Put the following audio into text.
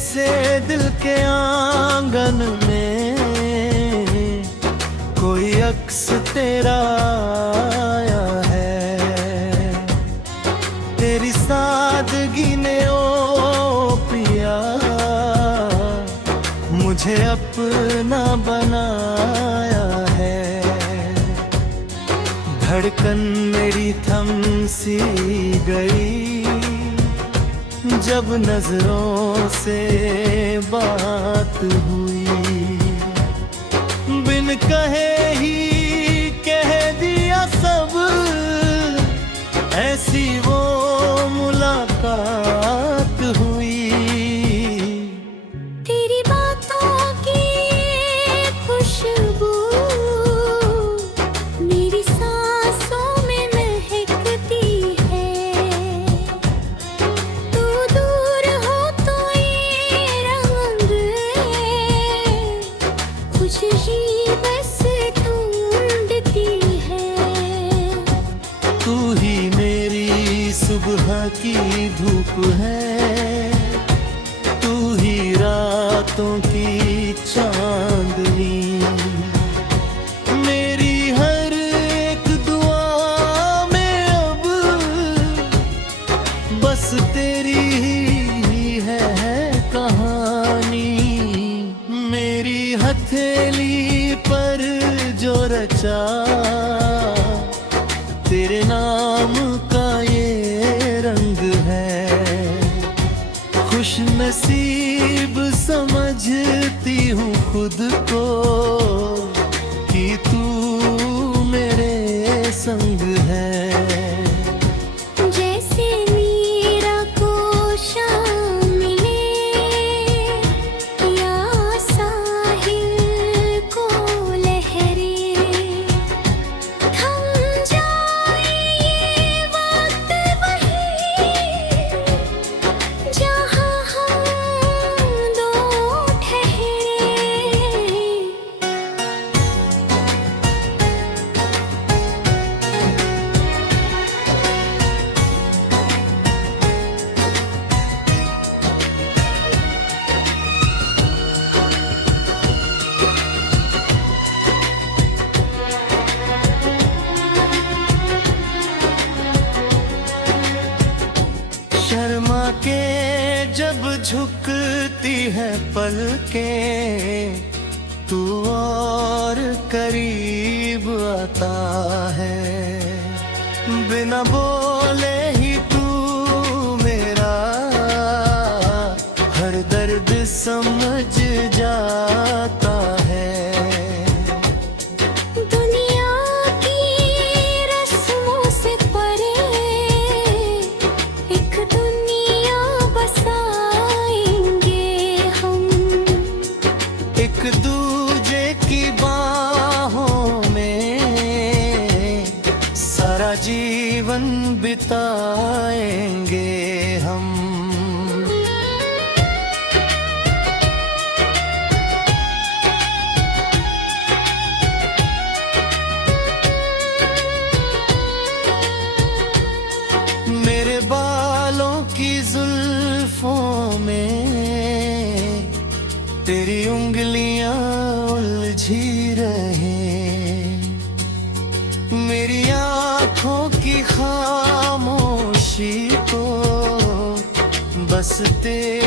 से दिल के आंगन में कोई अक्स तेरा आया है। तेरी सादगी ने ओ पिया मुझे अपना बनाया है। धड़कन मेरी थम सी गई जब नजरों से बात हुई। बिन कहे ही कह दिया सब, ऐसी वो मुलाकात हुई। तेरी बातों की खुशबू मेरी सांसों में महकती है। तू दूर हो तो ये रंग कुछ ही बस ढूंढती है। तू ही मेरी सुबह की धूप है, तू ही रातों की चांदनी। मेरी हर एक दुआ में अब बस तेरी ही है कहानी। मेरी हथेली पर जो रचा तेरे नाम का ये रंग है। खुश नसीब समझती हूँ खुद को कि तू मेरे संग है। जैसे मीरा को शाम मिले या साहिल को लहरें, थम जाए ये वक्त वहीं जहाँ हम दो ठहरे। शर्मा के जब झुकती है पलकें, तू और करीब आता है। बिना बोले ही तू मेरा हर दर्द समझ जाता है। दुनिया की रस्मों से परे एक दुनिया बसाएंगे हम। एक दूजे की बाहों में सारा जीवन बिताएंगे हम। मेरे बालों की जुल्फों में तेरी उंगलियां उलझी रहें। मेरी आँखों की खामोशी को बस तेरी